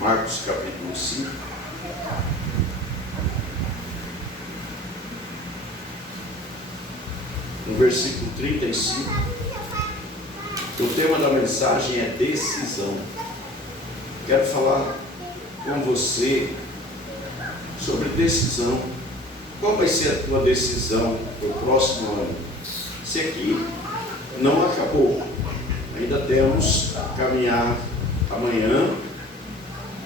Marcos capítulo 5. No versículo 35. O tema da mensagem é decisão. Quero falar com você sobre decisão. Qual vai ser a tua decisão para o próximo ano? Esse aqui não acabou. Ainda temos a caminhar amanhã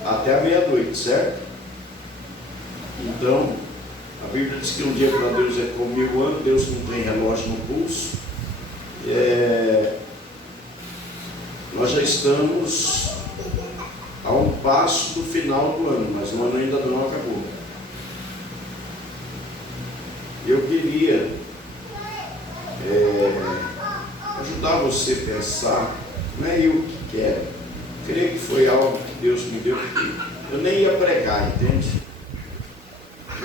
até a meia-noite, certo? Então, a Bíblia diz que um dia para Deus é como 1000 anos. Deus não tem relógio no pulso. Nós já estamos a um passo do final do ano, mas o ano ainda não acabou. Eu queria ajudar você a pensar, não é eu que quero. Creio que foi algo que Deus me deu, porque eu nem ia pregar, entende?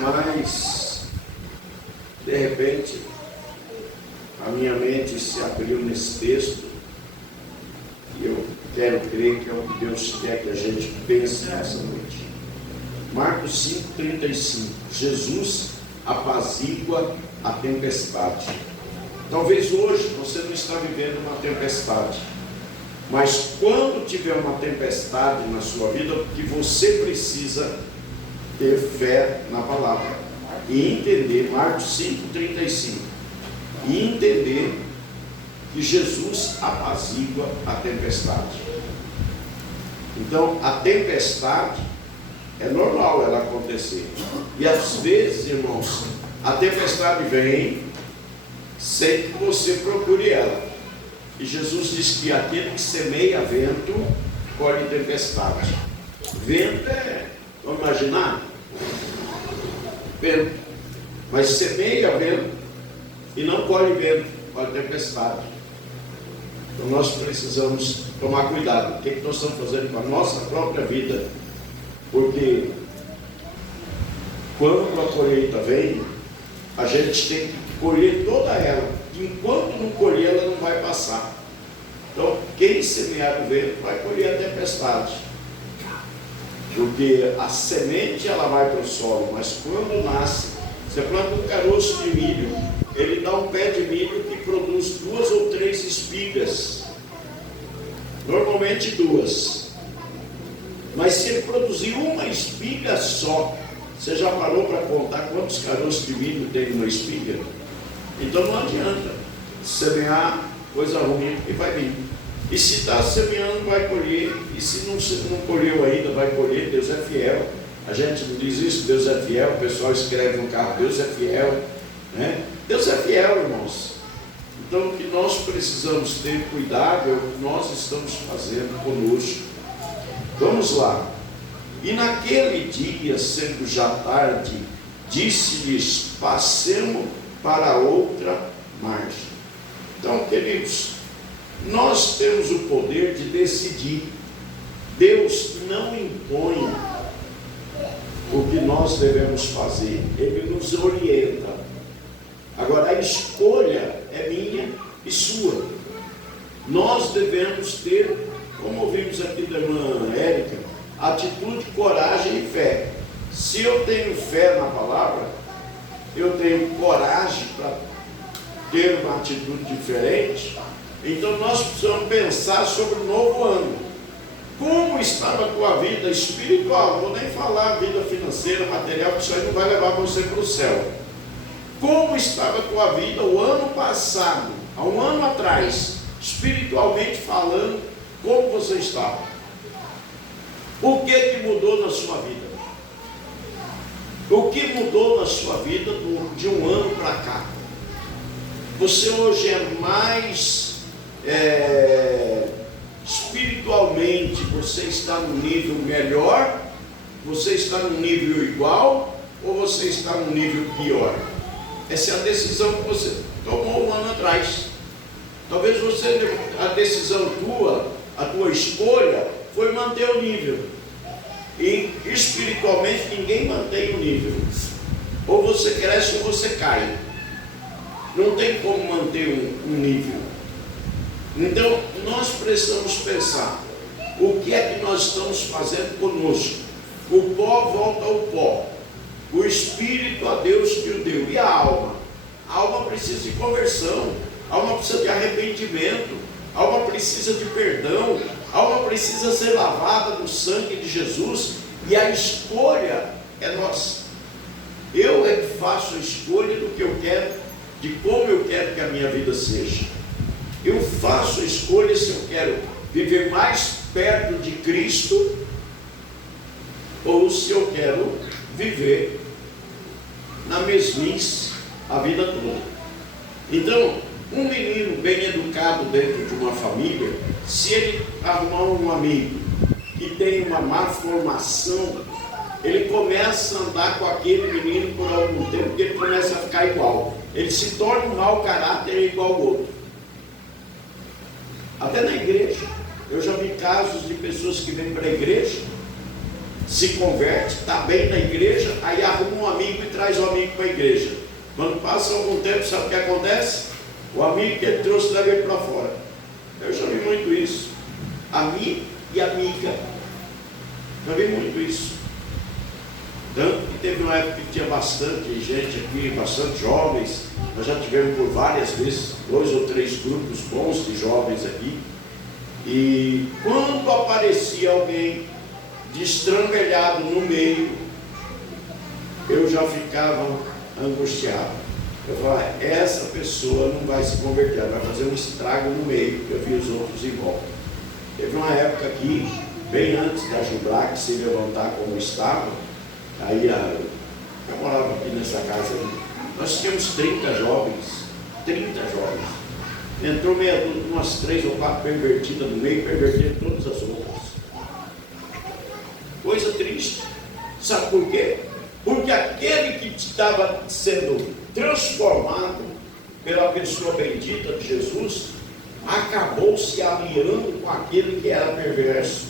Mas, de repente, a minha mente se abriu nesse texto, e eu quero crer que é o que Deus quer que a gente pense nessa noite. Marcos 5,35. Jesus apazigua a tempestade. Talvez hoje você não está vivendo uma tempestade, mas quando tiver uma tempestade na sua vida, que você precisa ter fé na palavra e entender, Marcos 5,35, e entender que Jesus apazigua a tempestade. Então, a tempestade é normal ela acontecer. E às vezes, irmãos, a tempestade vem sem que você procure ela. E Jesus diz que aquele que semeia vento, colhe tempestade. Vento vamos imaginar? Vento. Mas semeia vento e não colhe vento, colhe tempestade. Então nós precisamos tomar cuidado. O que nós estamos fazendo com a nossa própria vida? Porque quando a colheita vem, a gente tem que colher toda ela. Enquanto não colher, ela não vai passar. Então, quem semear o vento vai colher a tempestade. Porque a semente ela vai para o solo, mas quando nasce, você planta um caroço de milho, ele dá um pé de milho que produz 2 ou 3 espigas. Normalmente 2. Mas se ele produzir uma espiga só, você já parou para contar quantos caroços de milho tem uma espiga? Então não adianta semear coisa ruim, porque vai vir. E se está semeando, vai colher. E se não colheu ainda, vai colher. Deus é fiel. A gente não diz isso, Deus é fiel. O pessoal escreve no carro, Deus é fiel, né? Deus é fiel, irmãos. Então o que nós precisamos ter cuidado é o que nós estamos fazendo conosco. Vamos lá. E naquele dia, sendo já tarde, disse-lhes: passemos para outra margem. Então, queridos, nós temos o poder de decidir. Deus não impõe o que nós devemos fazer, Ele nos orienta. Agora, a escolha é minha e sua. Nós devemos ter, como ouvimos aqui da irmã Érica, atitude, coragem e fé. Se eu tenho fé na palavra, eu tenho coragem para ter uma atitude diferente. Então nós precisamos pensar sobre o novo ano. Como estava a tua vida espiritual? Não vou nem falar a vida financeira, material, porque isso aí não vai levar você para o céu. Como estava a tua vida o ano passado, há um ano atrás, espiritualmente falando, como você estava? O que mudou na sua vida? O que mudou na sua vida de um ano para cá? Você hoje é mais espiritualmente, você está no nível melhor, você está no nível igual, ou você está no nível pior? Essa é a decisão que você tomou um ano atrás. Talvez a decisão tua, a tua escolha, foi manter o nível. E espiritualmente ninguém mantém o nível. Ou você cresce ou você cai. Não tem como manter um nível. Então nós precisamos pensar: o que é que nós estamos fazendo conosco? O pó volta ao pó, o espírito a Deus que o deu, e a alma? A alma precisa de conversão, a alma precisa de arrependimento, a alma precisa de perdão, a alma precisa ser lavada no sangue de Jesus, e a escolha é nossa. Eu é que faço a escolha do que eu quero, de como eu quero que a minha vida seja. Eu faço a escolha se eu quero viver mais perto de Cristo, ou se eu quero viver na mesmice a vida toda. Então, um menino bem educado dentro de uma família, se ele arrumar um amigo que tem uma má formação, ele começa a andar com aquele menino por algum tempo, porque ele começa a ficar igual. Ele se torna um mau caráter igual ao outro. Até na igreja. Eu já vi casos de pessoas que vêm para a igreja, se converte, está bem na igreja, aí arruma um amigo e traz o amigo para a igreja. Quando passa algum tempo, sabe o que acontece? O amigo que ele trouxe leva ele para fora. Eu já vi muito isso. Amigo e amiga. Já vi muito isso. Tanto que teve uma época que tinha bastante gente aqui, bastante jovens. Nós já tivemos por várias vezes 2 ou 3 grupos bons de jovens aqui. E quando aparecia alguém destrambelhado no meio, eu já ficava angustiado. Eu falava, essa pessoa não vai se converter, ela vai fazer um estrago no meio, que eu vi os outros em volta. Teve uma época aqui, bem antes da Jubrac se levantar como estava, aí eu morava aqui nessa casa aí, nós tínhamos 30 jovens. Entrou meia dúzia, umas 3 ou 4 pervertidas no meio, perverteram todas as outras. Coisa triste. Sabe por quê? Porque aquele que estava sendo transformado pela pessoa bendita de Jesus, acabou se aliando com aquele que era perverso,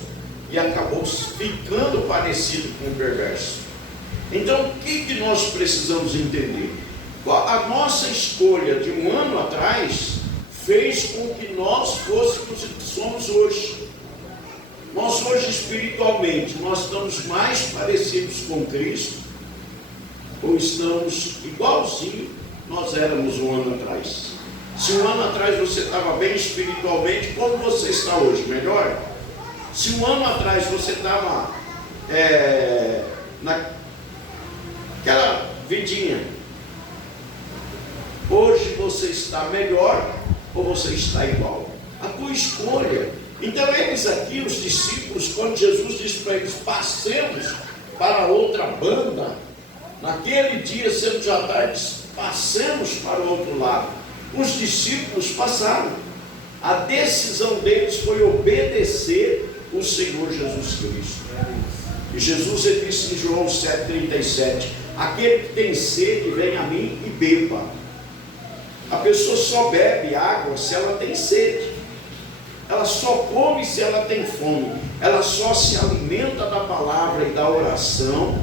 e acabou ficando parecido com o perverso. Então, o que nós precisamos entender? A nossa escolha de um ano atrás fez com que nós fôssemos o que somos hoje. Nós hoje espiritualmente, nós estamos mais parecidos com Cristo, ou estamos igualzinho nós éramos um ano atrás? Se um ano atrás você estava bem espiritualmente, como você está hoje? Melhor? Se um ano atrás você estava naquela vidinha, hoje você está melhor ou você está igual? A tua escolha. Então eles aqui, os discípulos, quando Jesus disse para eles, passemos para outra banda, naquele dia, sendo já tarde, passemos para o outro lado. Os discípulos passaram. A decisão deles foi obedecer o Senhor Jesus Cristo. E Jesus, ele disse em João 7,37, aquele que tem sede, vem a mim e beba. A pessoa só bebe água se ela tem sede. Ela só come se ela tem fome. Ela só se alimenta da palavra e da oração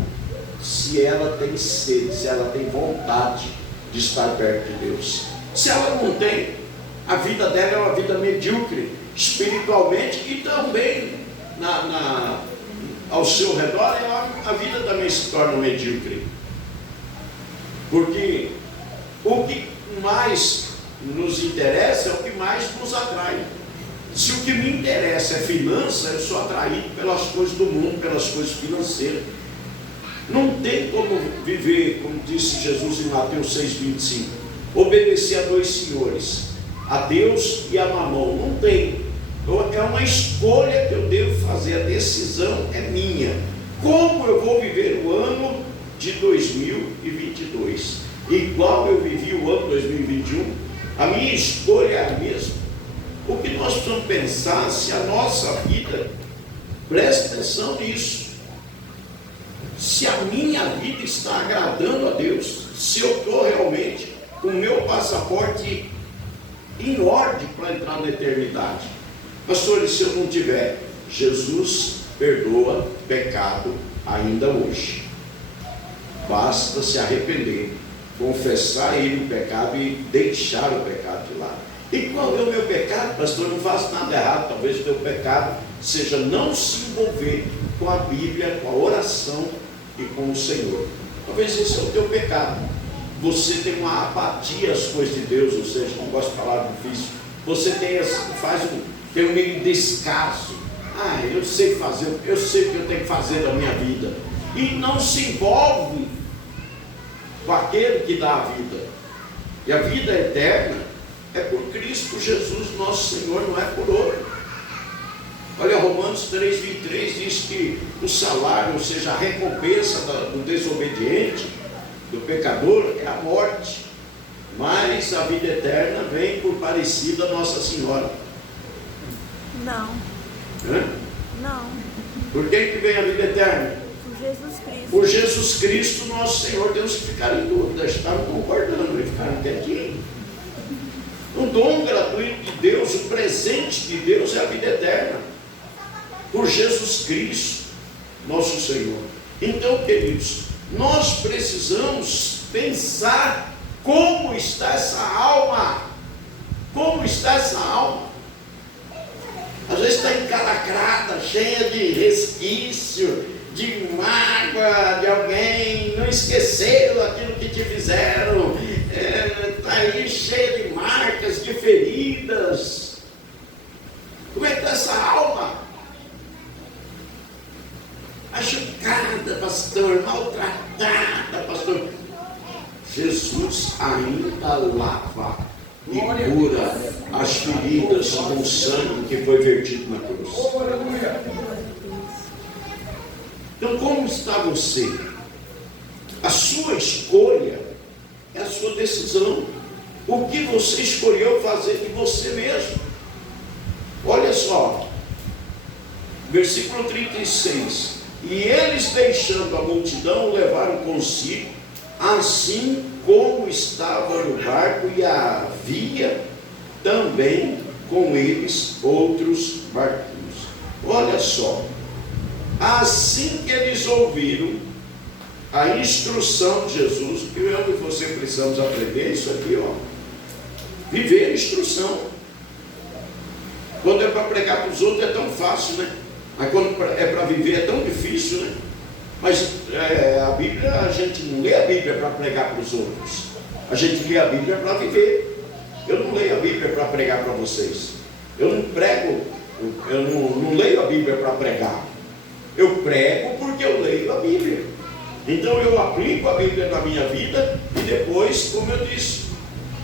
se ela tem sede, se ela tem vontade de estar perto de Deus. Se ela não tem, a vida dela é uma vida medíocre, espiritualmente, e também ao seu redor, a vida também se torna medíocre. Porque o que mais nos interessa é o que mais nos atrai. Se o que me interessa é finança, eu sou atraído pelas coisas do mundo, pelas coisas financeiras. Não tem como viver, como disse Jesus em Mateus 6,25, obedecer a 2 senhores, a Deus e a Mamão. Não tem. É uma escolha que eu devo fazer, a decisão é minha. Como eu vou viver o ano de 2022? Igual eu vivi o ano 2021? A minha escolha é a mesma. O que nós precisamos pensar se a nossa vida, preste atenção nisso, se a minha vida está agradando a Deus, se eu estou realmente com o meu passaporte em ordem para entrar na eternidade. Pastores, se eu não tiver, Jesus perdoa pecado ainda hoje. Basta se arrepender, confessar a Ele o pecado e deixar o pecado de lado. E qual é o meu pecado? Pastor, eu não faço nada errado. Talvez o teu pecado seja não se envolver com a Bíblia, com a oração e com o Senhor. Talvez esse é o teu pecado. Você tem uma apatia às coisas de Deus, ou seja, não gosto de falar difícil. Você tem um meio descaso. Eu sei fazer, eu sei o que eu tenho que fazer da minha vida. E não se envolve com aquele que dá a vida. E a vida eterna é por Cristo Jesus, nosso Senhor, não é por outro. Olha, Romanos 3,23 diz que o salário, ou seja, a recompensa do desobediente, do pecador, é a morte. Mas a vida eterna vem por parecida a Nossa Senhora. Não. Não. Por quem que vem a vida eterna? Por Jesus Cristo. Por Jesus Cristo, nosso Senhor. Temos que ficar em dúvida, estavam concordando e ficaram quietinhos. O dom gratuito de Deus, o presente de Deus é a vida eterna. Por Jesus Cristo, nosso Senhor. Então, queridos, nós precisamos pensar como está essa alma. Como está essa alma? Às vezes está encalacrada, cheia de resquício, de mágoa de alguém, não esqueceram aquilo que te fizeram, está aí cheia de marcas, de feridas. Como é que está essa alma? Machucada, pastor, maltratada, pastor. Jesus ainda lava e cura as feridas com o sangue que foi vertido na cruz. Então, como está você? A sua escolha é a sua decisão. O que você escolheu fazer de você mesmo? Olha só, versículo 36. E eles, deixando a multidão, o levaram consigo, assim como estava no barco, e havia também com eles outros barquinhos. Olha só, assim que eles ouviram a instrução de Jesus, que eu e você precisamos aprender isso aqui, viver a instrução. Quando é para pregar para os outros é tão fácil, né? Mas quando é para viver é tão difícil, né? Mas a Bíblia, a gente não lê a Bíblia para pregar para os outros. A gente lê a Bíblia para viver. Eu não leio a Bíblia para pregar para vocês. Eu não prego, eu não leio a Bíblia para pregar. Eu prego porque eu leio a Bíblia. Então eu aplico a Bíblia na minha vida e depois, como eu disse,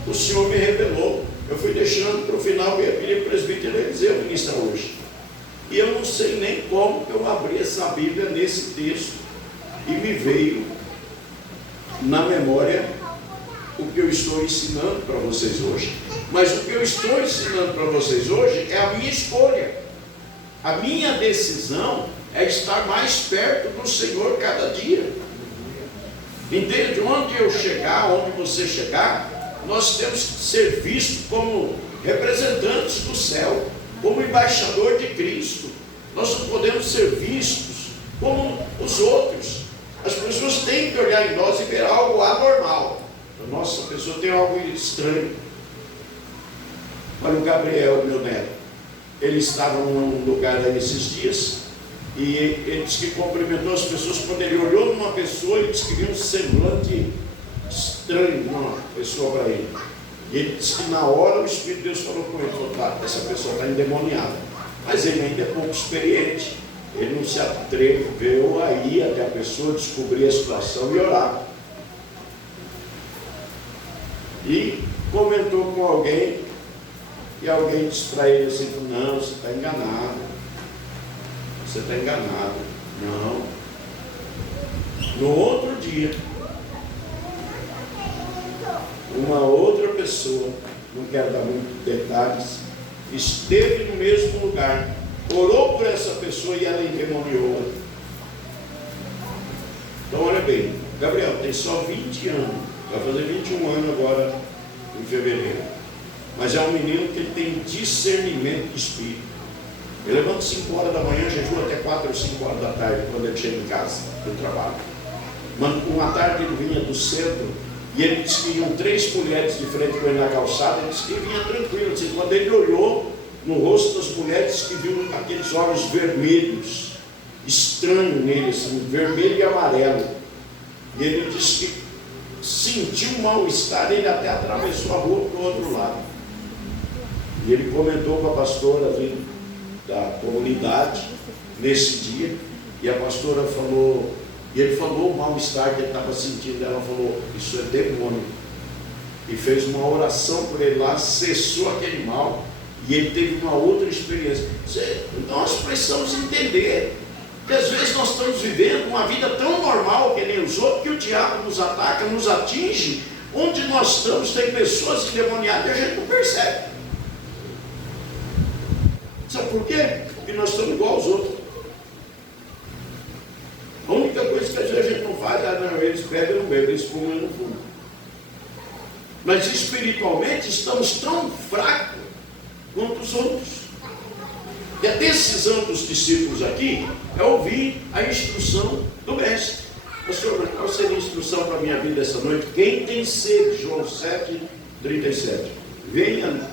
o Senhor me revelou. Eu fui deixando para o final, eu ia pedir para o presbítero Eliseu ministrar hoje. E eu não sei nem como que eu abri essa Bíblia nesse texto e me veio na memória o que eu estou ensinando para vocês hoje. Mas o que eu estou ensinando para vocês hoje é a minha escolha. A minha decisão é estar mais perto do Senhor cada dia. Entende? Onde eu chegar, onde você chegar, nós temos que ser vistos como representantes do céu, como embaixador de Cristo. Nós não podemos ser vistos como os outros. As pessoas têm que olhar em nós e ver algo anormal. Nossa, a pessoa tem algo estranho. Olha o Gabriel, meu neto. Ele estava num lugar aí esses dias e ele disse que cumprimentou as pessoas. Quando ele olhou numa pessoa, ele disse que viu um semblante estranho numa pessoa para ele. E ele disse que na hora o Espírito de Deus falou com ele, falou, tá, essa pessoa está endemoniada. Mas ele ainda é pouco experiente. Ele não se atreveu a ir até a pessoa, descobrir a situação e orar. E comentou com alguém, e alguém disse para ele assim, não, você está enganado. Você está enganado. Não. No outro dia, uma outra pessoa, não quero dar muitos detalhes, esteve no mesmo lugar, orou por essa pessoa e ela endemoniou. Então olha bem, Gabriel tem só 20 anos, vai fazer 21 anos agora em fevereiro, mas é um menino que ele tem discernimento de espírito. Ele levanta 5 horas da manhã, jejua até 4 ou 5 horas da tarde, quando ele chega em casa do trabalho. Uma tarde ele vinha do centro e ele disse que iam 3 mulheres de frente com ele na calçada. Ele disse que ele vinha tranquilo. Quando ele olhou, no rosto das mulheres que viu aqueles olhos vermelhos, estranho nele, assim, vermelho e amarelo. E ele disse que sentiu um mal-estar, ele até atravessou a rua para o outro lado. E ele comentou com a pastora ali da comunidade nesse dia, e a pastora falou, e ele falou o mal-estar que ele estava sentindo. Ela falou: isso é demônio. E fez uma oração por ele lá, cessou aquele mal, e ele teve uma outra experiência. Nós precisamos entender que às vezes nós estamos vivendo uma vida tão normal que nem os outros, que o diabo nos ataca, nos atinge. Onde nós estamos tem pessoas endemoniadas e a gente não percebe. Sabe por quê? Porque nós estamos igual aos outros. A única coisa que a gente não faz é: não, eles bebem, eu não bebo, eles fumam, eu não fumo. Mas espiritualmente estamos tão fracos quanto os outros. E a decisão dos discípulos aqui é ouvir a instrução do mestre. Pastor, qual seria a instrução para a minha vida essa noite? Quem tem sede? João 7:37. Venha,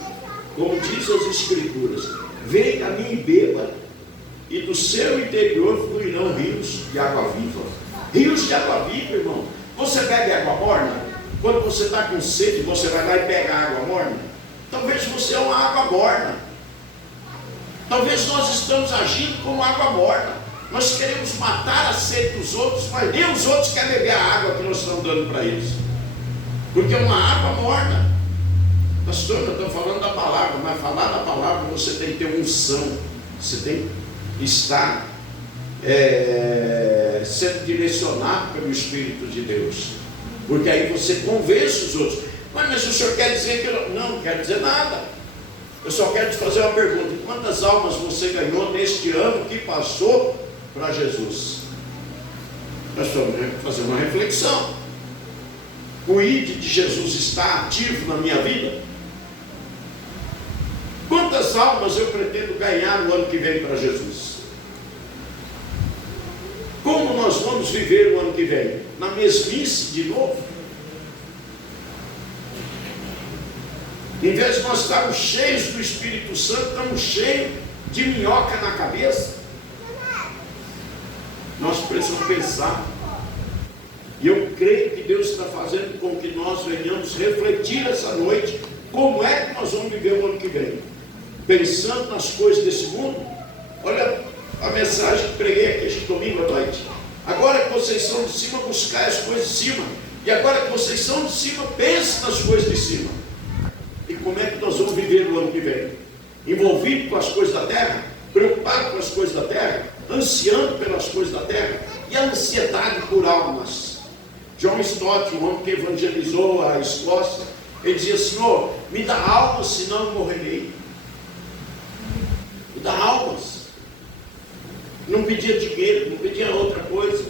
como diz as Escrituras, venha a mim e beba, e do seu interior fluirão rios de água viva. Rios de água viva, irmão. Você bebe água morna? Quando você está com sede, você vai lá e pega água morna? Talvez você é uma água morna. Talvez nós estamos agindo como água morna. Nós queremos matar a sede dos outros, mas nem os outros querem beber a água que nós estamos dando para eles. Porque é uma água morna. Pastor, eu estou falando da palavra, mas falar da palavra você tem que ter unção. Você tem que estar sendo direcionado pelo Espírito de Deus. Porque aí você convence os outros. Mas o senhor quer dizer que eu não quero dizer nada. Eu só quero te fazer uma pergunta: quantas almas você ganhou neste ano que passou para Jesus? Nós vamos fazer uma reflexão. O ID de Jesus está ativo na minha vida? Quantas almas eu pretendo ganhar no ano que vem para Jesus? Como nós vamos viver o ano que vem? Na mesmice de novo? Em vez de nós estarmos cheios do Espírito Santo, estamos cheios de minhoca na cabeça. Nós precisamos pensar. E eu creio que Deus está fazendo com que nós venhamos refletir essa noite como é que nós vamos viver o ano que vem. Pensando nas coisas desse mundo. Olha a mensagem que preguei aqui este domingo à noite. Agora que vocês são de cima, buscai as coisas de cima. E agora que vocês são de cima, pense nas coisas de cima. E como é que nós vamos viver no ano que vem? Envolvido com as coisas da terra? Preocupado com as coisas da terra? Ansiando pelas coisas da terra? E a ansiedade por almas? John Stott, um homem que evangelizou a Escócia, ele dizia: Senhor, me dá almas, senão eu morrerei. Me dá almas. Não pedia dinheiro, não pedia outra coisa.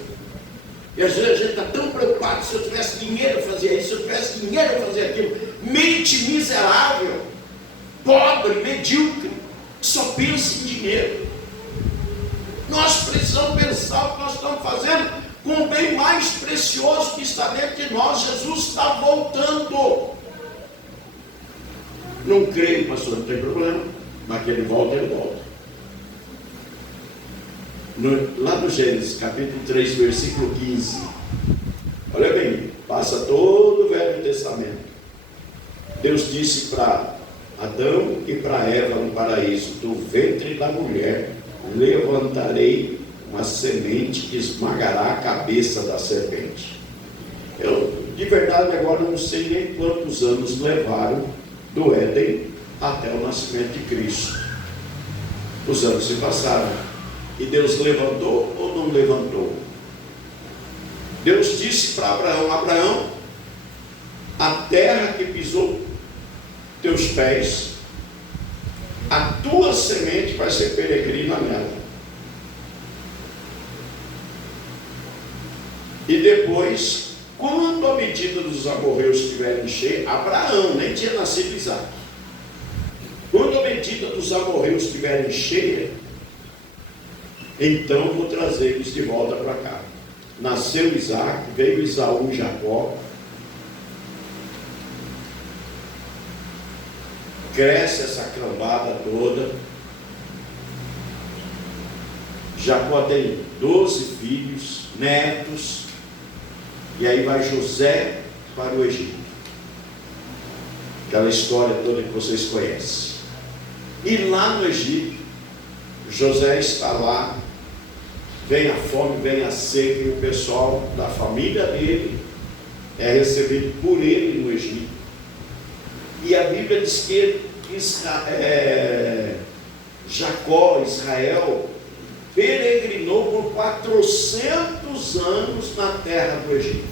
E às vezes a gente está tão preocupado: se eu tivesse dinheiro eu fazia isso, se eu tivesse dinheiro eu fazia aquilo. Mente miserável, pobre, medíocre, que só pensa em dinheiro. Nós precisamos pensar o que nós estamos fazendo com o bem mais precioso que está dentro de nós. Jesus está voltando. Não creio, pastor, não tem problema, mas que ele volta, ele volta. Lá no Gênesis, capítulo 3, versículo 15. Olha bem, passa todo o Velho Testamento. Deus disse para Adão e para Eva no paraíso: do ventre da mulher levantarei uma semente que esmagará a cabeça da serpente. Eu, de verdade, agora não sei nem quantos anos levaram do Éden até o nascimento de Cristo. Os anos se passaram. E Deus levantou ou não levantou? Deus disse para Abraão: Abraão, a terra que pisou teus pés, a tua semente vai ser peregrina nela. E depois, quando a medida dos amorreus estiverem cheia, Abraão nem tinha nascido Isaac. Quando a medida dos amorreus estiverem cheia, então vou trazê-los de volta para cá. Nasceu Isaac, veio Esaú, Jacó. cresce essa cambada toda. Jacó tem 12 filhos, netos, e aí vai José para o Egito. Aquela história toda que vocês conhecem. E lá no Egito, José está lá, vem a fome, vem a seca, e o pessoal da família dele é recebido por ele no Egito. E a Bíblia diz que Jacó, Israel, peregrinou por 400 anos na terra do Egito,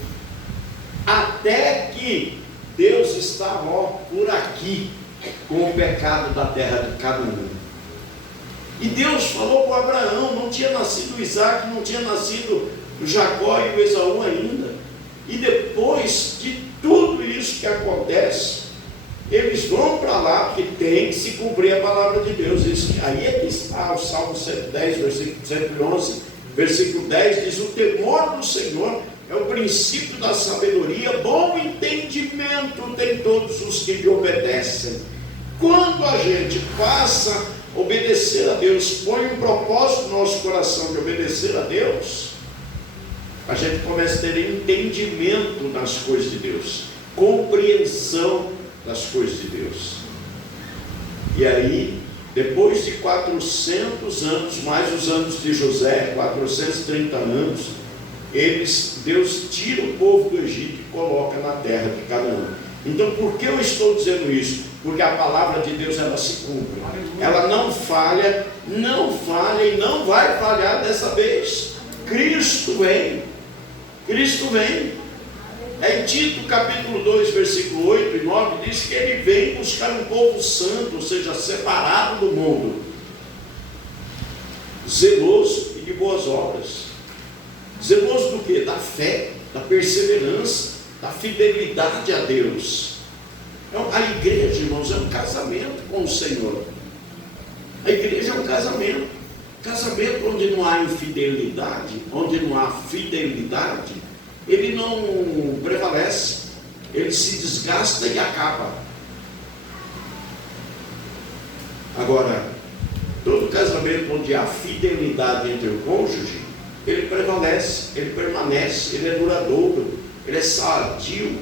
até que Deus estava por aqui com o pecado da terra de Canaã. E Deus falou para Abraão, não tinha nascido Isaac, não tinha nascido Jacó e o Esaú ainda. E depois de tudo isso que acontece, eles vão para lá, porque tem que se cumprir a palavra de Deus. Aí é que está o Salmo 110, versículo 111, versículo 10, diz: o temor do Senhor é o princípio da sabedoria, bom entendimento tem todos os que lhe obedecem. Quando a gente passa a obedecer a Deus, põe um propósito no nosso coração de obedecer a Deus, a gente começa a ter entendimento das coisas de Deus, compreensão das coisas de Deus. E aí, depois de 400 anos, mais os anos de José, 430 anos, Deus tira o povo do Egito e coloca na terra de Canaã. Então, por que eu estou dizendo isso? Porque a palavra de Deus, ela se cumpre. Ela não falha e não vai falhar dessa vez. Cristo vem. Cristo vem. Em Tito capítulo 2, versículo 8 e 9, diz que ele vem buscar um povo santo, ou seja, separado do mundo, zeloso e de boas obras. Zeloso do quê? Da fé, da perseverança, da fidelidade a Deus. A igreja, irmãos, é um casamento com o Senhor. A igreja é um casamento. Casamento onde não há infidelidade, onde não há fidelidade, ele não prevalece, ele se desgasta e acaba. Agora, todo casamento onde há fidelidade entre o cônjuge, ele prevalece, ele permanece, ele é duradouro, ele é sadio.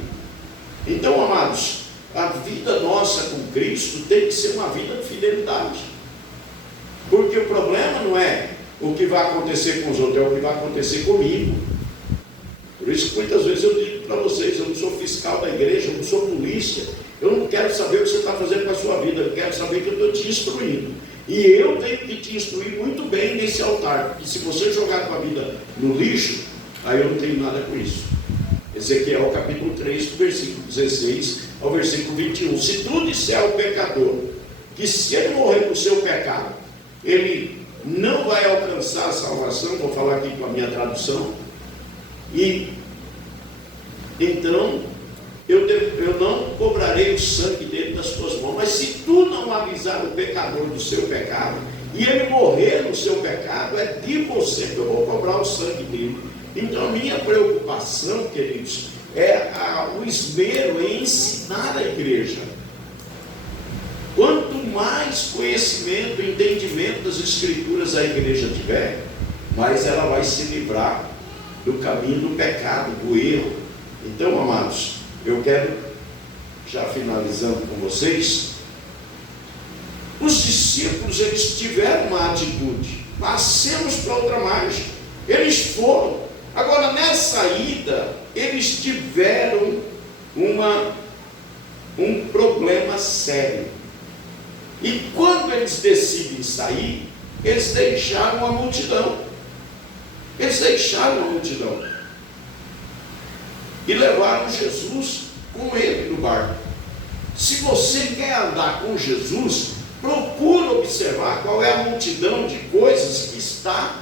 Então, amados, a vida nossa com Cristo tem que ser uma vida de fidelidade, porque o problema não é o que vai acontecer com os outros, é o que vai acontecer comigo. Por isso que muitas vezes eu digo para vocês: eu não sou fiscal da igreja, eu não sou polícia, eu não quero saber o que você está fazendo com a sua vida, eu quero saber que eu estou te instruindo, e eu tenho que te instruir muito bem nesse altar, porque se você jogar a tua vida no lixo, aí eu não tenho nada com isso. Ezequiel capítulo 3, do versículo 16 ao versículo 21, se tu disser ao pecador que se ele morrer por seu pecado, ele não vai alcançar a salvação, vou falar aqui com a minha tradução, e então eu não cobrarei o sangue dele das tuas mãos. Mas se tu não avisar o pecador do seu pecado, e ele morrer no seu pecado, é de você que eu vou cobrar o sangue dele. Então a minha preocupação, queridos, é o esmero em ensinar a igreja. Quanto mais conhecimento, entendimento das Escrituras a igreja tiver, mais ela vai se livrar do caminho do pecado, do erro. Então, amados, eu quero, já finalizando com vocês, os discípulos, eles tiveram uma atitude: passemos para outra margem. Eles foram. Agora, nessa ida, eles tiveram um problema sério. E quando eles decidem sair, eles deixaram a multidão. Eles deixaram a multidão e levaram Jesus com ele no barco. Se você quer andar com Jesus, procura observar qual é a multidão de coisas que está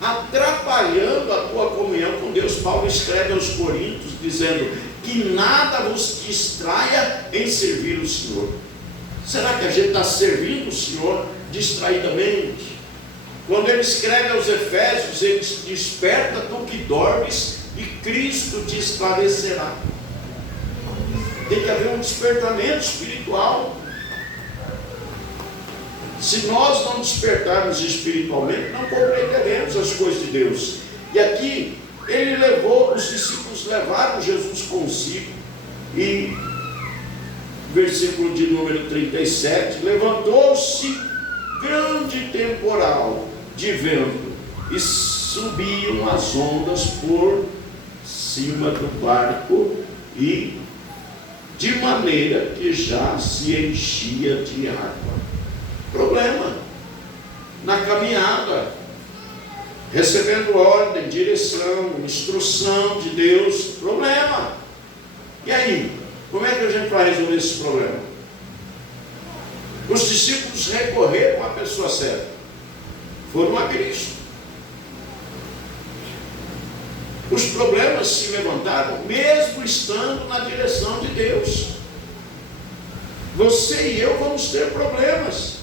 atrapalhando a tua comunhão com Deus. Paulo escreve aos Coríntios dizendo que nada vos distraia em servir o Senhor. Será que a gente está servindo o Senhor distraidamente? Quando ele escreve aos Efésios, ele diz: desperta tu que dormes e Cristo te esclarecerá. Tem que haver um despertamento espiritual. Se nós não despertarmos espiritualmente, não compreenderemos as coisas de Deus. E aqui, os discípulos levaram Jesus consigo, e versículo de número 37, levantou-se grande temporal de vento, e subiam as ondas por cima do barco, e de maneira que já se enchia de água. Problema na caminhada, recebendo ordem, direção, instrução de Deus. Problema. E aí, como é que a gente vai resolver esse problema? Os discípulos recorreram à pessoa certa, foram a Cristo. Os problemas se levantaram mesmo estando na direção de Deus. Você e eu vamos ter problemas.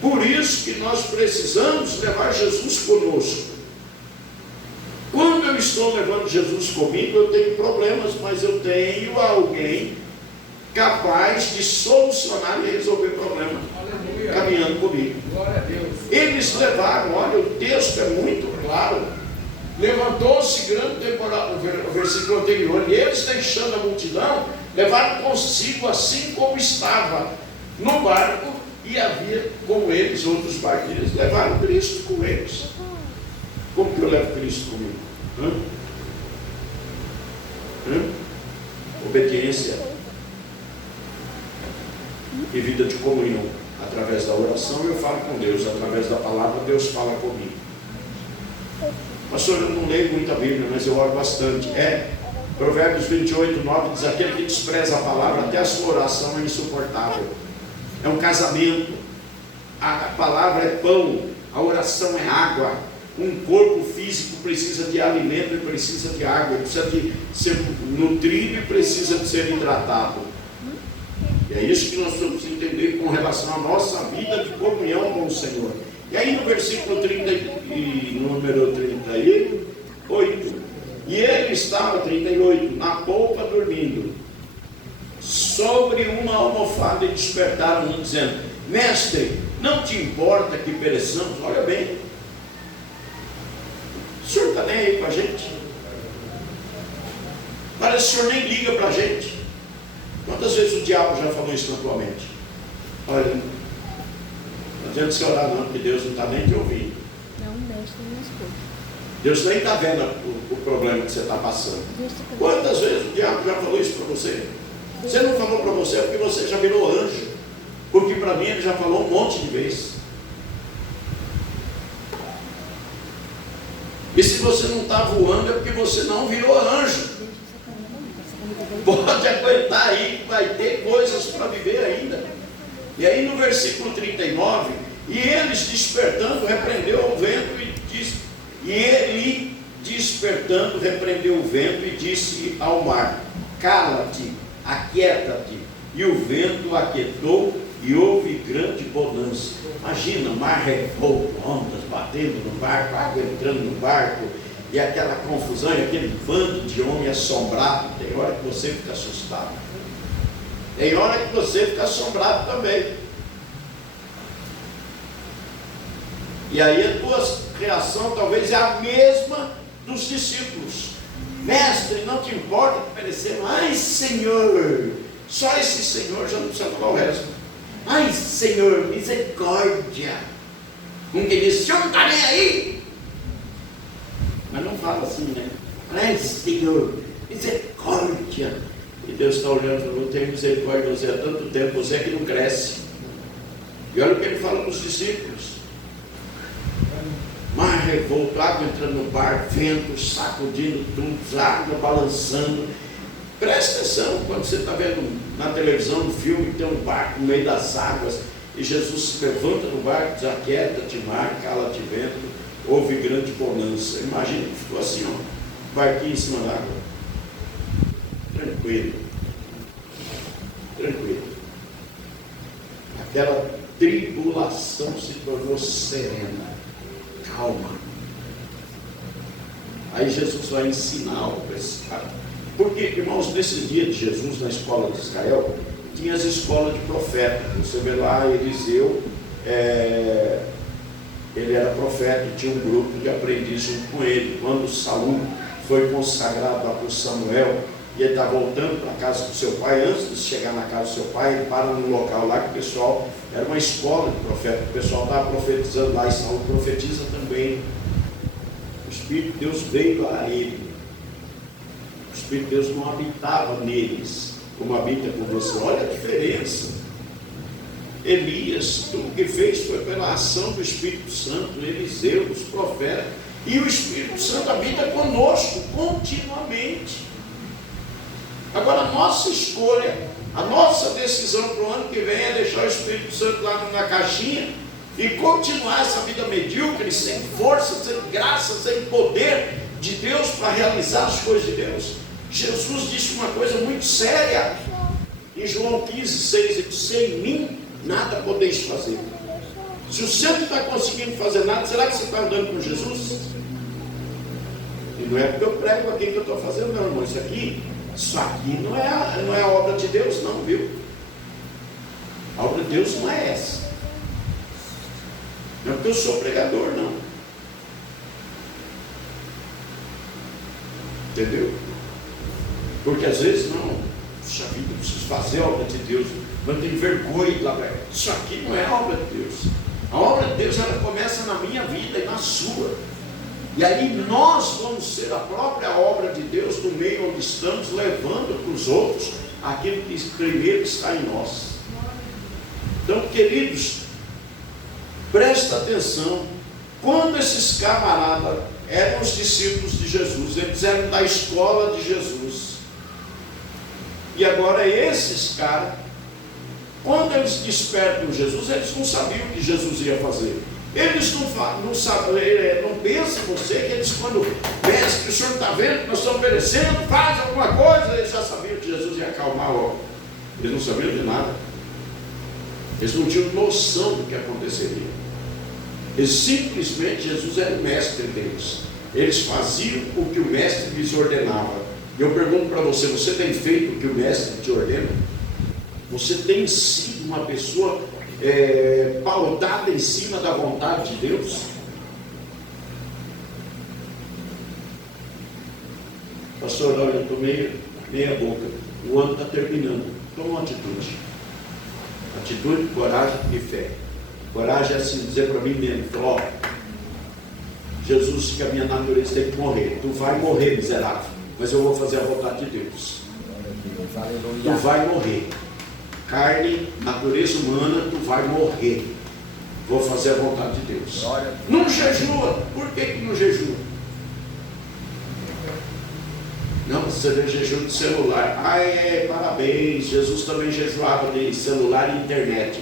Por isso que nós precisamos levar Jesus conosco. Quando eu estou levando Jesus comigo, eu tenho problemas, mas eu tenho alguém capaz de solucionar e resolver problema. Aleluia. Caminhando comigo. Glória a Deus. Eles levaram, olha, o texto é muito claro. Levantou-se grande temporal, o versículo anterior, e eles, deixando a multidão, levaram consigo assim como estava no barco, e havia com eles outros barqueiros. Levaram Cristo com eles. Como que eu levo Cristo comigo? Obediência e vida de comunhão. Através da oração eu falo com Deus, através da palavra Deus fala comigo. Pastor, eu não leio muita Bíblia, mas eu oro bastante. Provérbios 28, 9 diz: aquele que despreza a palavra, até a sua oração é insuportável. É um casamento. A palavra é pão, a oração é água. Um corpo físico precisa de alimento e precisa de água, precisa de ser nutrido e precisa de ser hidratado. E é isso que nós precisamos entender com relação à nossa vida de comunhão com o Senhor. E aí no versículo 30 e número 38, e ele estava, 38, na polpa dormindo, sobre uma almofada, e despertaram, dizendo: mestre, não te importa que pereçamos? Olha bem, o senhor está nem aí para a gente? Parece que o senhor nem liga para a gente. Quantas vezes o diabo já falou isso na tua mente? Olha, não adianta você orar não, porque Deus não está nem te ouvindo. Não mexe nas minhas coisas. Deus nem está vendo o problema que você está passando. Quantas vezes o diabo já falou isso para você? Você não falou para você porque você já virou anjo. Porque para mim ele já falou um monte de vezes. E se você não está voando é porque você não virou anjo. Pode aguentar aí, vai ter coisas para viver ainda. E aí no versículo 39, e eles despertando repreendeu o vento e disse, e ele despertando repreendeu o vento e disse ao mar: cala-te, aquieta-te. E o vento aquietou e houve grande bonança. Imagina, mar revolto, ondas batendo no barco, água entrando no barco, e aquela confusão, e aquele bando de homem assombrado. Tem hora que você fica assustado, tem hora que você fica assombrado também. E aí a tua reação talvez é a mesma dos discípulos: mestre, não te importa que perecemos? Ai, Senhor, só esse Senhor já não precisa falar o resto. Ai, Senhor, misericórdia. Um que diz: o senhor não está nem aí? Mas não fala assim, né? Ai, Senhor, misericórdia. E Deus está olhando e falou: tenho misericórdia de você há tanto tempo, você é que não cresce. E olha o que ele fala para os discípulos: mar revolto, água entrando no barco, vento sacudindo tudo, água balançando. Presta atenção quando você está vendo na televisão um filme que tem um barco no meio das águas, e Jesus se levanta no barco, diz: aquieta-te mar, cala-te vento, houve grande bonança. Imagina que ficou assim, ó, barquinho em cima da água, tranquilo, tranquilo. Aquela tribulação se tornou serena, calma. Aí Jesus vai ensinar algo para esse cara. Porque, irmãos, nesse dia de Jesus na escola de Israel, tinha as escolas de profeta. Você vê lá Eliseu ele era profeta e tinha um grupo de aprendizes junto com ele. Quando Saul foi consagrado lá por Samuel, e ele está voltando para a casa do seu pai, antes de chegar na casa do seu pai, ele para num local lá que o pessoal, era uma escola de profeta, o pessoal estava profetizando lá, e Saul profetiza também. O Espírito de Deus veio a ele. O Espírito de Deus não habitava neles, como habita com você. Olha a diferença. Elias, tudo que fez foi pela ação do Espírito Santo, Eliseu, os profetas, e o Espírito Santo habita conosco continuamente. Agora, a nossa escolha, a nossa decisão para o ano que vem é deixar o Espírito Santo lá na caixinha e continuar essa vida medíocre, sem força, sem graça, sem poder de Deus para realizar as coisas de Deus. Jesus disse uma coisa muito séria em João 15:6, ele disse: sem mim nada podeis fazer. Se você não está conseguindo fazer nada, será que você está andando com Jesus? E não é porque eu prego aqui que eu estou fazendo, não, irmão. Isso aqui não é a obra de Deus, não, viu? A obra de Deus não é essa. Não é porque eu sou pregador, não. Entendeu? Porque às vezes, não, puxa vida, eu preciso fazer a obra de Deus, mas eu tenho vergonha de lá para cá. Isso aqui não é a obra de Deus. A obra de Deus, ela começa na minha vida e na sua. E aí nós vamos ser a própria obra de Deus no meio onde estamos, levando para os outros aquilo que primeiro está em nós. Então, queridos, presta atenção. Quando esses camaradas eram os discípulos de Jesus, eles eram da escola de Jesus. E agora esses caras, quando eles despertam Jesus, eles não sabiam o que Jesus ia fazer. Eles não sabem, não pensam você que eles, quando mestre, o senhor está vendo que nós estamos perecendo, faz alguma coisa. Eles já sabiam que Jesus ia acalmar a obra. Eles não sabiam de nada. Eles não tinham noção do que aconteceria. Eles simplesmente, Jesus era o mestre deles. Eles faziam o que o mestre lhes ordenava. E eu pergunto para você: você tem feito o que o mestre te ordena? Você tem sido uma pessoa pautada em cima da vontade de Deus? Pastor, olha, eu estou meia boca, o ano está terminando. Toma uma atitude. Atitude, coragem e fé. Coragem é assim dizer para mim mesmo: ó, Jesus, que a minha natureza tem que morrer. Tu vai morrer, miserável, mas eu vou fazer a vontade de Deus. Tu vai morrer. Carne, natureza humana, tu vai morrer. Vou fazer a vontade de Deus. Não jejua. Por que não jejua? Não, você vê jejum de celular. Parabéns, Jesus também jejuava de celular e internet.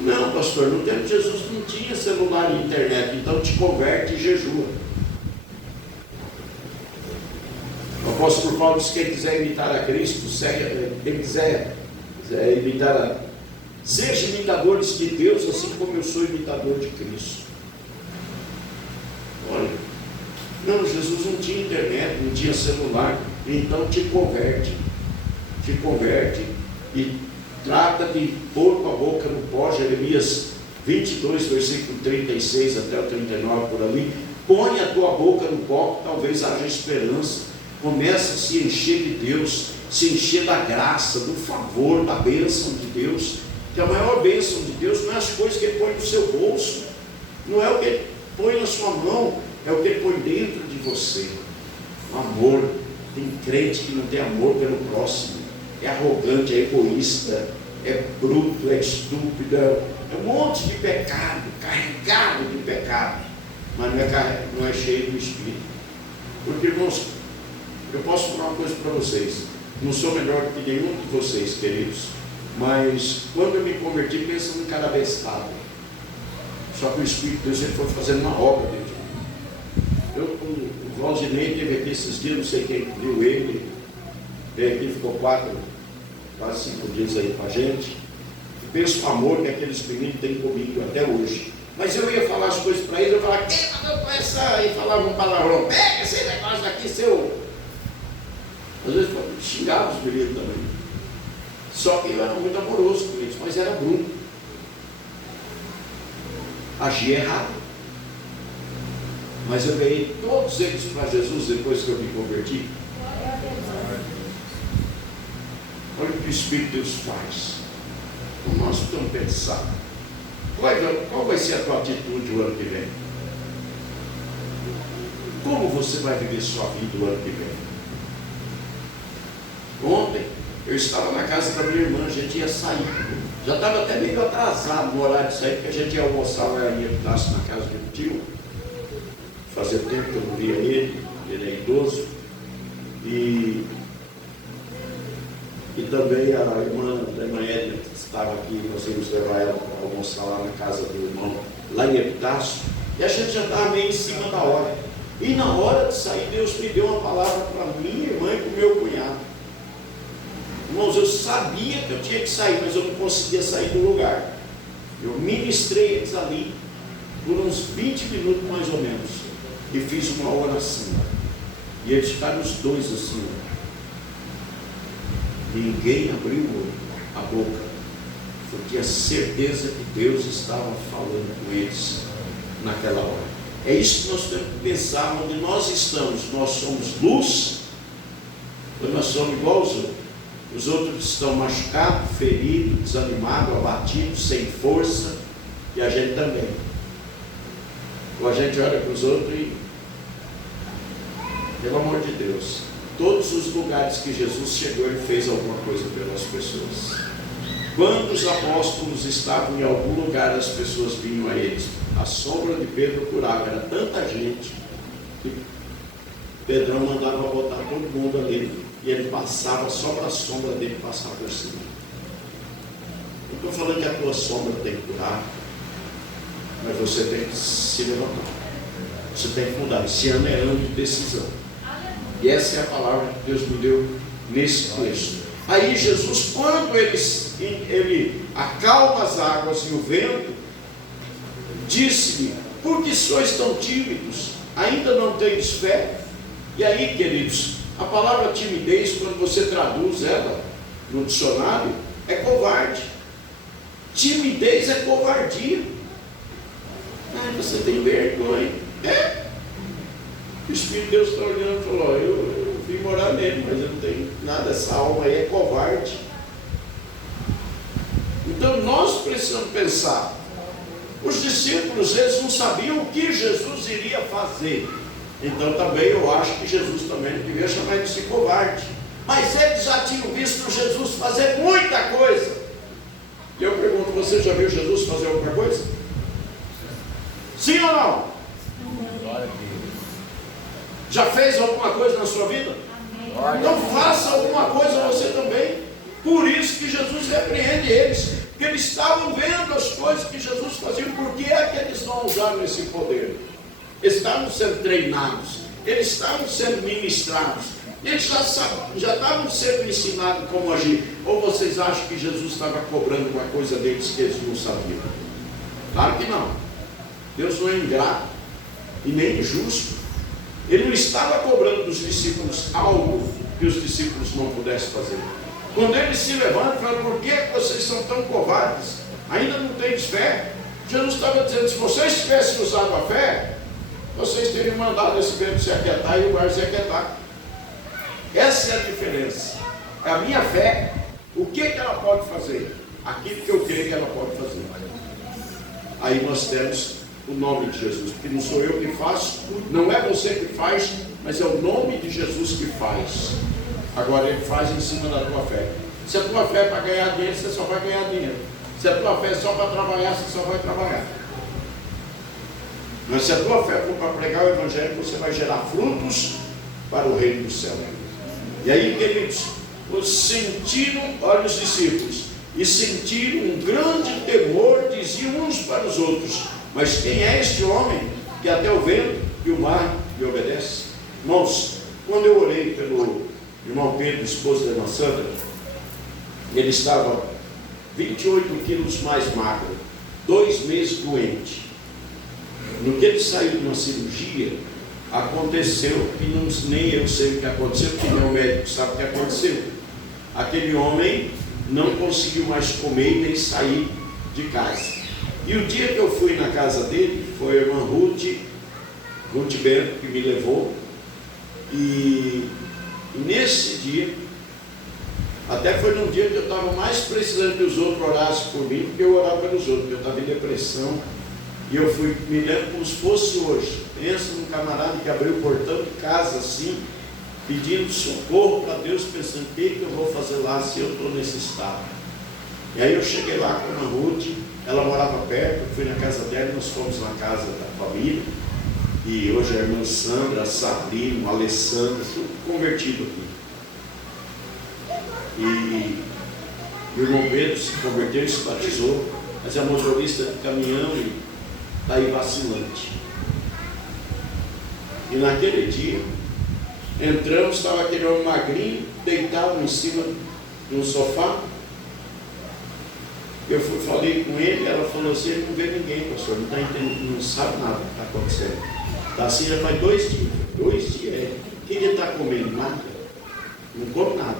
Não, pastor, no tempo de Jesus não tinha celular e internet, então te converte e jejua. O apóstolo Paulo disse: quem quiser imitar a Cristo, quem quiser imitar seja imitadores de Deus, assim como eu sou imitador de Cristo. Olha, não, Jesus não tinha internet, não tinha celular, então te converte e trata de pôr com a boca no pó. Jeremias 22, versículo 36 até o 39, por ali. Põe a tua boca no pó, talvez haja esperança. Começa a se encher de Deus, se encher da graça, do favor, da bênção de Deus. Que a maior bênção de Deus não é as coisas que Ele põe no seu bolso, não é o que Ele põe na sua mão, é o que Ele põe dentro de você. O amor. Tem crente que não tem amor pelo próximo, é arrogante, é egoísta, é bruto, é estúpido, é um monte de pecado, carregado de pecado, mas não é cheio do Espírito. Porque, irmãos, eu posso falar uma coisa para vocês: não sou melhor do que nenhum de vocês, queridos, mas quando eu me converti, pensa num cara abestado. Só que o Espírito de Deus, ele foi fazendo uma obra dentro de mim. O Valdinei teve aqui esses dias, não sei quem viu ele, veio aqui, ficou quase 5 dias aí com a gente. Penso o amor que aqueles meninos têm comigo até hoje. Mas eu ia falar as coisas para eles, eu falava: quem mandou com essa? E falava um palavrão: pega esse negócio aqui, seu. Às vezes eu xingava os meninos também. Só que eu era muito amoroso com eles, mas era bruto. agi errado. Mas eu ganhei todos eles para Jesus depois que eu me converti. Olha o que o Espírito de Deus faz. Então nós precisamos pensar. Qual vai ser a tua atitude o ano que vem? Como você vai viver sua vida o ano que vem? Ontem eu estava na casa da minha irmã, a gente ia sair. Já estava até meio atrasado no horário de sair, porque a gente ia almoçar lá em Epitácio, na casa de um tio. Fazia tempo que eu não via ele é idoso. E também a irmã Edna estava aqui, nós íamos levar ela para almoçar lá na casa do irmão, lá em Epitácio. E a gente já estava meio em cima da hora. E na hora de sair, Deus me deu uma palavra para minha irmã e para o meu cunhado. Irmãos, eu sabia que eu tinha que sair, mas eu não conseguia sair do lugar. Eu ministrei eles ali por uns 20 minutos mais ou menos. E fiz uma oração. E eles ficaram os dois assim. Ninguém abriu a boca. Eu tinha certeza que Deus estava falando com eles naquela hora. É isso que nós temos que pensar onde nós estamos. Nós somos luz, ou nós somos igual aos outros. Os outros estão machucados, feridos, desanimados, abatidos, sem força, e a gente também. Ou a gente olha para os outros e, pelo amor de Deus, todos os lugares que Jesus chegou, Ele fez alguma coisa pelas pessoas. Quando os apóstolos estavam em algum lugar, as pessoas vinham a eles. A sombra de Pedro curava, era tanta gente que Pedrão mandava botar todo mundo ali. E ele passava só para a sombra dele passar por cima. Não estou falando que a tua sombra tem que curar, mas você tem que se levantar. Você tem que mudar. Esse ano é ano de decisão. E essa é a palavra que Deus me deu nesse texto. Aí Jesus, quando ele acalma as águas e o vento, disse-lhe: por que sois tão tímidos? Ainda não tendes fé? E aí, queridos, a palavra timidez, quando você traduz ela no dicionário, é covarde. Timidez é covardia. Você tem vergonha. O Espírito de Deus está olhando e falou: eu vim morar nele, mas eu não tenho nada. Essa alma aí é covarde. Então nós precisamos pensar. Os discípulos, eles não sabiam o que Jesus iria fazer. Então também eu acho que Jesus também não devia chamar eles de covarde. Mas eles já tinham visto Jesus fazer muita coisa. E eu pergunto: você já viu Jesus fazer alguma coisa? Sim ou não? Já fez alguma coisa na sua vida? Então faça alguma coisa você também. Por isso que Jesus repreende eles, porque eles estavam vendo as coisas que Jesus fazia. Por que é que eles não usaram esse poder? Eles estavam sendo treinados, eles estavam sendo ministrados, eles já estavam sendo ensinados como agir. Ou vocês acham que Jesus estava cobrando uma coisa deles que eles não sabiam? Claro que não. Deus não é ingrato e nem injusto. Ele não estava cobrando dos discípulos algo que os discípulos não pudessem fazer. Quando eles se levantam e falam: por que vocês são tão covardes? Ainda não têm fé? Jesus estava dizendo: se vocês tivessem usado a fé, vocês teriam mandado esse vento se aquietar e o mar se aquietar. Essa é a diferença. A minha fé, o que ela pode fazer? Aquilo que eu creio que ela pode fazer. Aí nós temos o nome de Jesus, porque não sou eu que faço, não é você que faz, mas é o nome de Jesus que faz. Agora Ele faz em cima da tua fé. Se a tua fé é para ganhar dinheiro, você só vai ganhar dinheiro. Se a tua fé é só para trabalhar, você só vai trabalhar. Mas se a tua fé for para pregar o Evangelho, você vai gerar frutos para o reino do céu. E aí, queridos, sentiram, olha os discípulos, e sentiram um grande temor, diziam uns para os outros: mas quem é este homem que até o vento e o mar lhe obedece? Irmãos, quando eu orei pelo irmão Pedro, esposo da irmã Sandra, ele estava 28 quilos mais magro, 2 meses doente. No que ele saiu de uma cirurgia, aconteceu que nem eu sei o que aconteceu, porque nem o médico sabe o que aconteceu. Aquele homem não conseguiu mais comer nem sair de casa. E o dia que eu fui na casa dele, foi a irmã Ruth Bento, que me levou. E nesse dia, até foi num dia que eu estava mais precisando que os outros orassem por mim do que eu orar pelos outros, porque eu estava em depressão. E eu fui, me lembro como se fosse hoje. Pensa num camarada que abriu o portão de casa assim, pedindo socorro para Deus, pensando: o que eu vou fazer lá se eu estou nesse estado? E aí eu cheguei lá com a irmã Ruth, ela morava perto, eu fui na casa dela, nós fomos na casa da família. E hoje a irmã Sandra, a Sabrina, a Alessandra, tudo convertido aqui. E o irmão Pedro se converteu e se batizou, mas é motorista de caminhão e está aí vacilante. E naquele dia, entramos, estava aquele homem magrinho, deitado em cima de um sofá. Eu falei com ele, ela falou assim: ele não vê ninguém, pastor, não está entendendo, não sabe nada do que está acontecendo. Está assim já faz 2 dias. 2 dias, o que ele está comendo? Nada. Não come nada.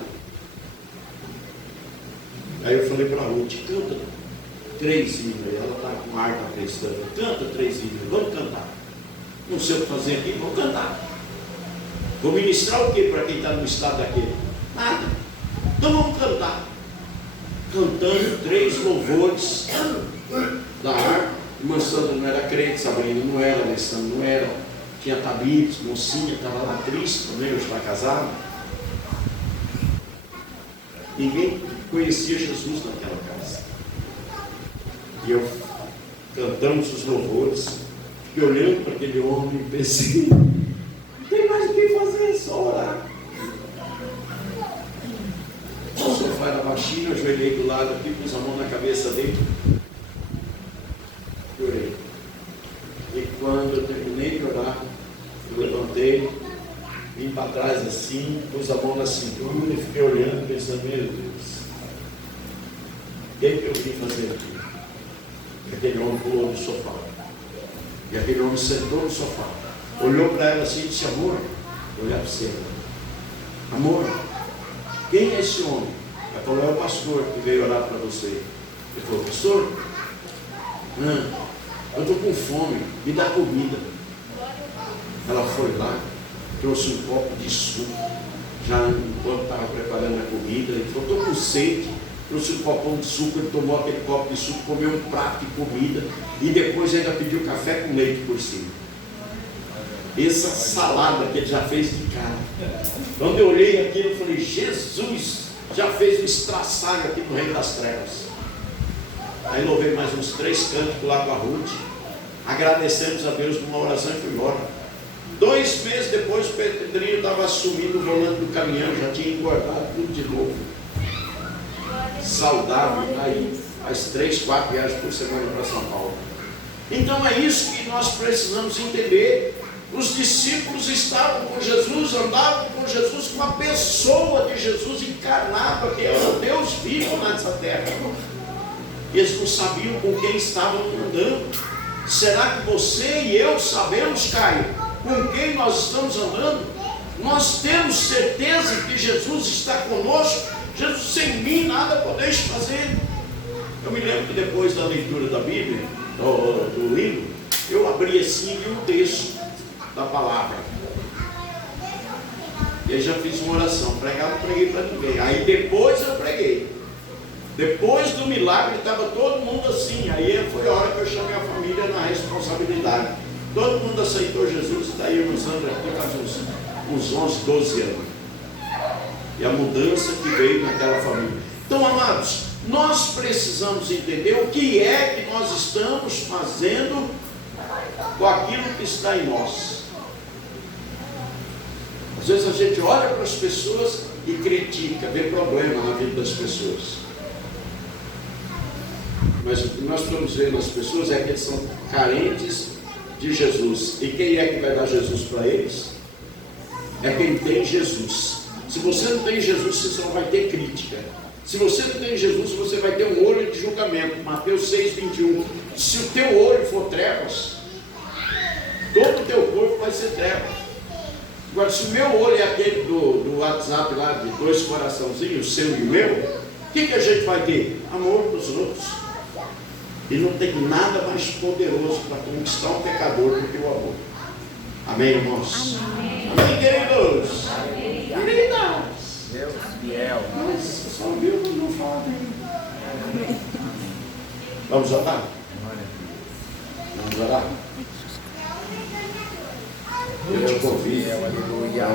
Aí eu falei para a Ruth: canta 3 hinos. Ela está com o ar da cristã. Canta 3 hinos, vamos cantar. Não sei o que fazer aqui, vamos cantar. Vou ministrar o que para quem está no estado daquele? Nada. Então vamos cantar. Cantando 3 louvores da harpa. Irmã Sandra não era crente, Sabrina não era, Alessandra não era. Tinha Tabitos, mocinha, estava lá triste também, hoje está casada. Ninguém conhecia Jesus naquela casa. E eu cantamos os louvores, fiquei olhando para aquele homem e pensei: não tem mais o que fazer, é só orar. O sofá era baixinho, eu ajoelhei do lado aqui, pus a mão na cabeça dele, orei. E quando eu terminei de orar, eu levantei, vim para trás assim, pus a mão na cintura e fiquei olhando, pensando: meu Deus, o que eu vim fazer aqui? E aquele homem pulou no sofá. E aquele homem sentou no sofá, olhou para ela assim e disse: amor, vou olhar para você, amor, quem é esse homem? Ela falou: é o pastor que veio orar para você. Ele falou: pastor, eu estou com fome, me dá comida. Ela foi lá, trouxe um copo de suco, já enquanto estava preparando a comida. Ele falou: estou com sede. Trouxe um copão de suco, ele tomou aquele copo de suco, comeu um prato de comida e depois ainda pediu café com leite por cima. Essa salada que ele já fez de cara. Quando eu olhei aquilo, eu falei: Jesus já fez um estraçalho aqui no Reino das Trevas. Aí louvei mais uns 3 cânticos lá com a Ruth, agradecemos a Deus numa oração e fui embora. 2 meses depois, o Pedrinho estava assumindo o volante do caminhão, já tinha engordado tudo de novo. Saudável, tá aí, faz 3, 4 viagens por semana para São Paulo. Então é isso que nós precisamos entender. Os discípulos estavam com Jesus, andavam com Jesus, com a pessoa de Jesus encarnado, que era o Deus vivo nessa terra. Eles não sabiam com quem estavam andando. Será que você e eu sabemos, Caio, com quem nós estamos andando? Nós temos certeza que Jesus está conosco? Jesus: sem mim nada podeis fazer. Eu me lembro que depois da leitura da Bíblia, do livro, eu abri assim e li um texto da palavra. E aí já fiz uma oração. Pregar não preguei para ninguém. Aí depois eu preguei. Depois do milagre estava todo mundo assim. Aí foi a hora que eu chamei a família na responsabilidade. Todo mundo aceitou Jesus. E daí o Sandra aqui faz uns 11, 12 anos. E a mudança que veio naquela família. Então, amados, nós precisamos entender o que é que nós estamos fazendo com aquilo que está em nós. Às vezes a gente olha para as pessoas e critica, vê problema na vida das pessoas. Mas o que nós estamos vendo nas pessoas é que eles são carentes de Jesus. E quem é que vai dar Jesus para eles? É quem tem Jesus. Se você não tem Jesus, você não vai ter crítica. Se você não tem Jesus, você vai ter um olho de julgamento. Mateus 6:21. Se o teu olho for trevas, todo o teu corpo vai ser trevas. Agora, se o meu olho é aquele do WhatsApp lá, de 2 coraçãozinhos, o seu e o meu, o que a gente vai ter? Amor dos outros. E não tem nada mais poderoso para conquistar um pecador do que o amor. Amém, irmãos? Amém, queridos? Queridas? Deus fiel. Nossa, só viu quando não fala bem. Vamos orar? Vamos orar? Eu te convido. Aleluia.